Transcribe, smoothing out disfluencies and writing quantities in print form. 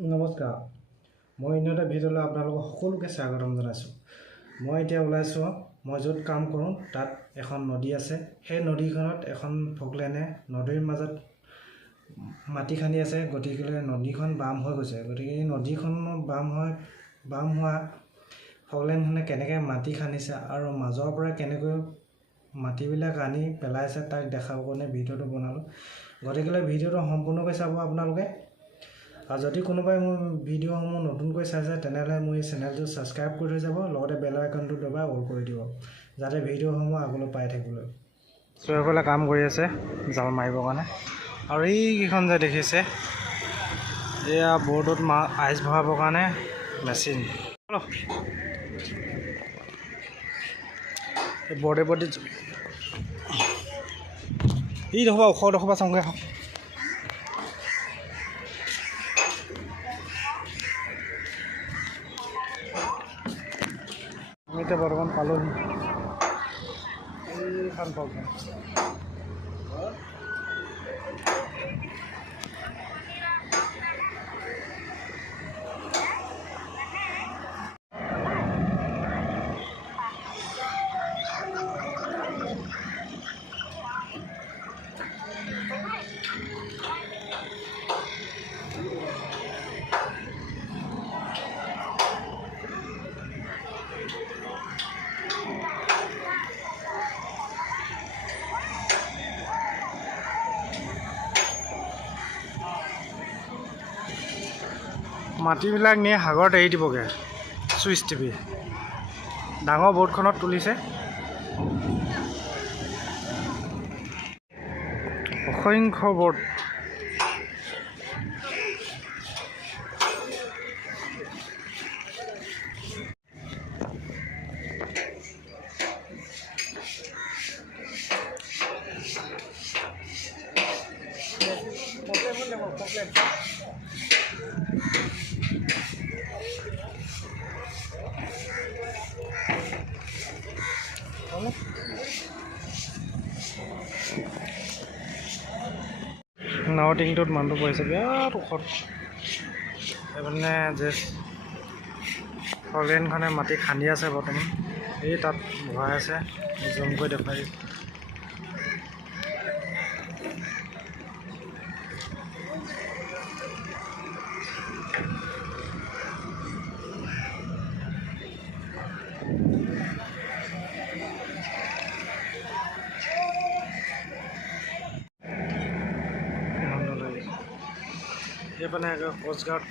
নমস্কাৰ, মই অন্য এটা ভিডিঅ'লৈ আপোনালোকক সকলোকে স্বাগতম জনাইছোঁ। মই এতিয়া ওলাইছোঁ, মই য'ত কাম কৰোঁ তাত এখন নদী আছে। সেই নদীখনত এখন ফকলেনে নদীৰ মাজত মাটি খান্দি আছে, গতিকে নদীখন বাম হৈ গৈছে। গতিকে এই নদীখন বাম হোৱা ফকলেনখনে কেনেকৈ মাটি খান্দিছে আৰু মাজৰ পৰা কেনেকৈ মাটিবিলাক আনি পেলাইছে তাক দেখাবৰ কাৰণে ভিডিঅ'টো বনালোঁ। গতিকে ভিডিঅ'টো সম্পূৰ্ণকৈ চাব আপোনালোকে। আৰু যদি কোনোবাই মোৰ ভিডিঅ'সমূহ নতুনকৈ চাইছে তেনেহ'লে মোৰ এই চেনেলটো ছাবস্ক্ৰাইব কৰি থৈ যাব, লগতে বেল আইকনটো দবাই অল কৰি দিব, যাতে ভিডিঅ'সমূহ আগলৈ পাই থাকিবলৈ। চোৰসকলে কাম কৰি আছে জাল মাৰিবৰ কাৰণে। আৰু এইকেইখন যে দেখিছে, এয়া বৰ্ডত আইচ ভৰাবৰ কাৰণে মেচিন। এই বৰ্ডে ই দেখুৱা ওখ চাওঁগৈ খাওঁ। আমি এতিয়া বৰ্তমান পালোহি এইখন ফকলেন। মাটিবিলাক নি সাগৰত এৰি দিবগৈ চুইচ টিপি। ডাঙৰ বৰ্ডখনত তুলিছে, অসংখ্য বৰ্ড। নাও টিংটোত মানুহটো পৰিছে বিৰাট ওখত। এইপিনে যে ফকলেনখনে মাটি খান্দি আছে বৰ্তমান, এই তাত ভৰাই আছে, জুম কৰি দেখুৱাই দিছে। এইপিনে কোষ্ট গাৰ্ড